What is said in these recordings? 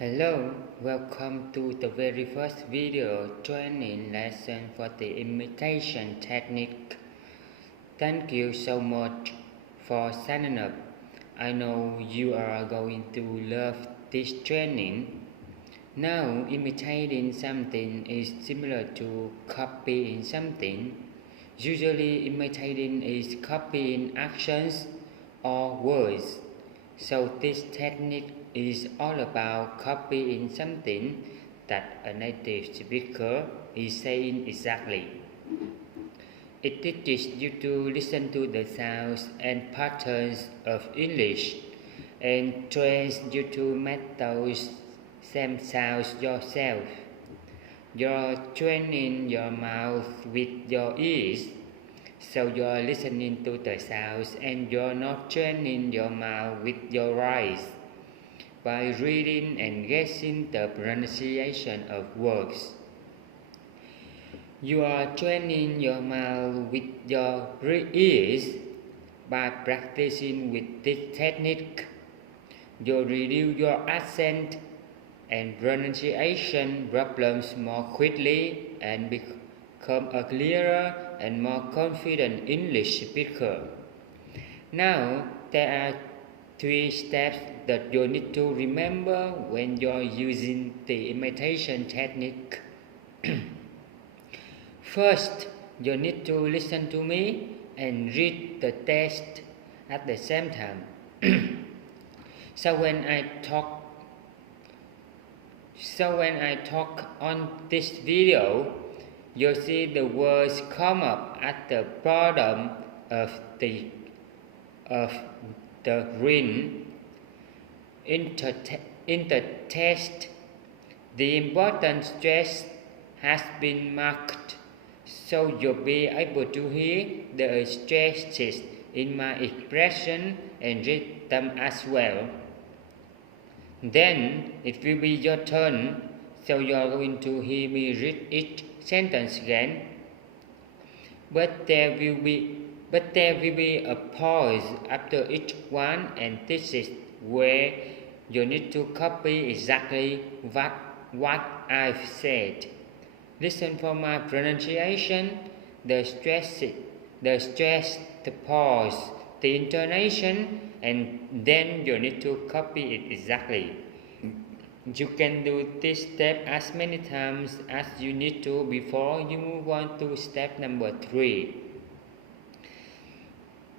Hello, welcome to the very first video training lesson for the imitation technique. Thank you so much for signing up. I know you are going to love this training. Now, imitating something is similar to copying something. Usually, imitating is copying actions or words. So this technique is all about copying something that a native speaker is saying exactly. It teaches you to listen to the sounds and patterns of English and trains you to make those same sounds yourself. You're training your mouth with your ears, so you're listening to the sounds and you're not training your mouth with your eyes. By reading and guessing the pronunciation of words, you are training your mouth with your ears. By practicing with this technique, you reduce your accent and pronunciation problems more quickly and become a clearer and more confident English speaker. Now, there are 3 steps that you need to remember when you're using the imitation technique. First, you need to listen to me and read the text at the same time. So when I talk on this video, you'll see the words come up at the bottom of the ring. In the text, the important stress has been marked, so you'll be able to hear the stresses in my expression and read them as well. Then it will be your turn, so you are going to hear me read each sentence again. But there will be a pause after each one, and this is where you need to copy exactly what I've said. Listen for my pronunciation, the stress, the pause, the intonation, and then you need to copy it exactly. You can do this step as many times as you need to before you move on to step number 3.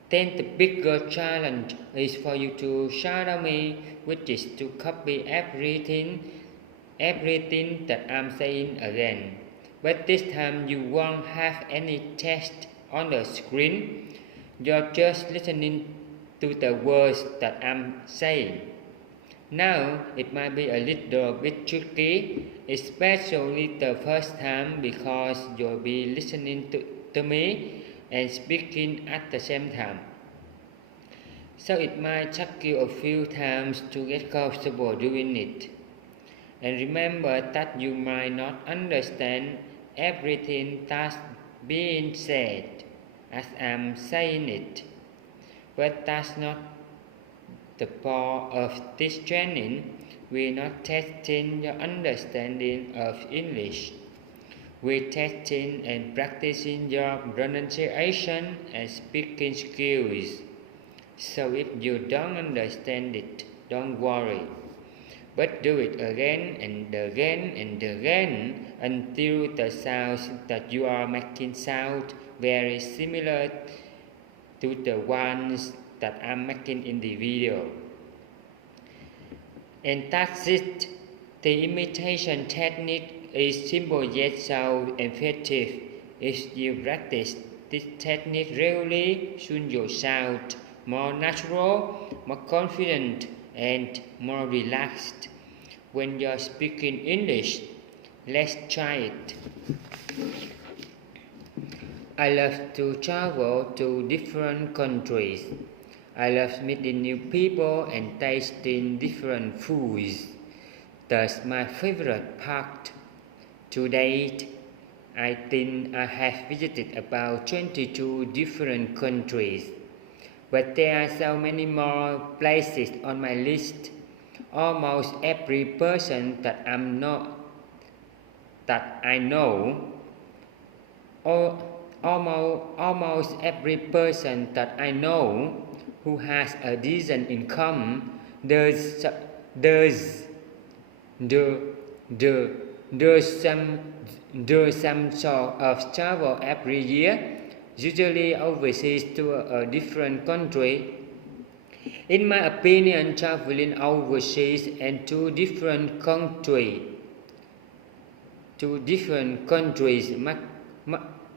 Then the bigger challenge is for you to shadow me, which is to copy everything that I'm saying again. But this time you won't have any text on the screen. You're just listening to the words that I'm saying. Now, it might be a little bit tricky, especially the first time, because you'll be listening to me and speaking at the same time. So it might take you a few times to get comfortable doing it. And remember that you might not understand everything that's being said as I'm saying it. But that's not the point of this training. We're not testing your understanding of English. We're testing and practicing your pronunciation and speaking skills. So if you don't understand it, don't worry. But do it again and again and again until the sounds that you are making sound very similar to the ones that I'm making in the video. And that's it. The imitation technique is simple yet so effective. If you practice this technique regularly, soon you'll sound more natural, more confident, and more relaxed when you're speaking English. Let's try it. I love to travel to different countries. I love meeting new people and tasting different foods. That's my favorite part. To date, I think I have visited about 22 different countries. But there are so many more places on my list. Almost every person that I know, almost every person that I know who has a decent income does do some sort of travel every year, usually overseas to a different country. In my opinion, traveling overseas and to different countries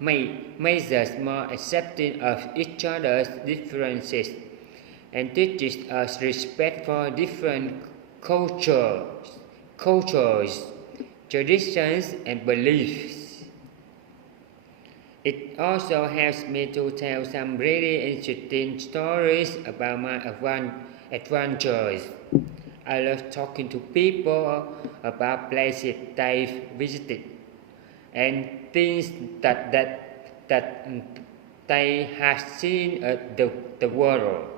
makes us more accepting of each other's differences and teaches us respect for different cultures, traditions, and beliefs. It also helps me to tell some really interesting stories about my adventures. I love talking to people about places they've visited and things that they have seen the world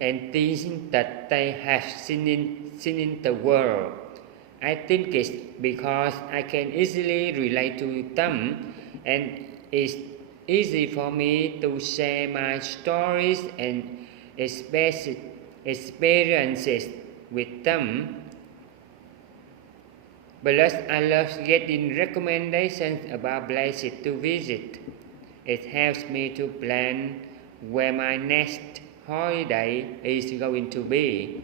and things that they have seen in the world. I think it's because I can easily relate to them, and it's easy for me to share my stories and experiences with them. Plus, I love getting recommendations about places to visit. It helps me to plan where my next holiday is going to be.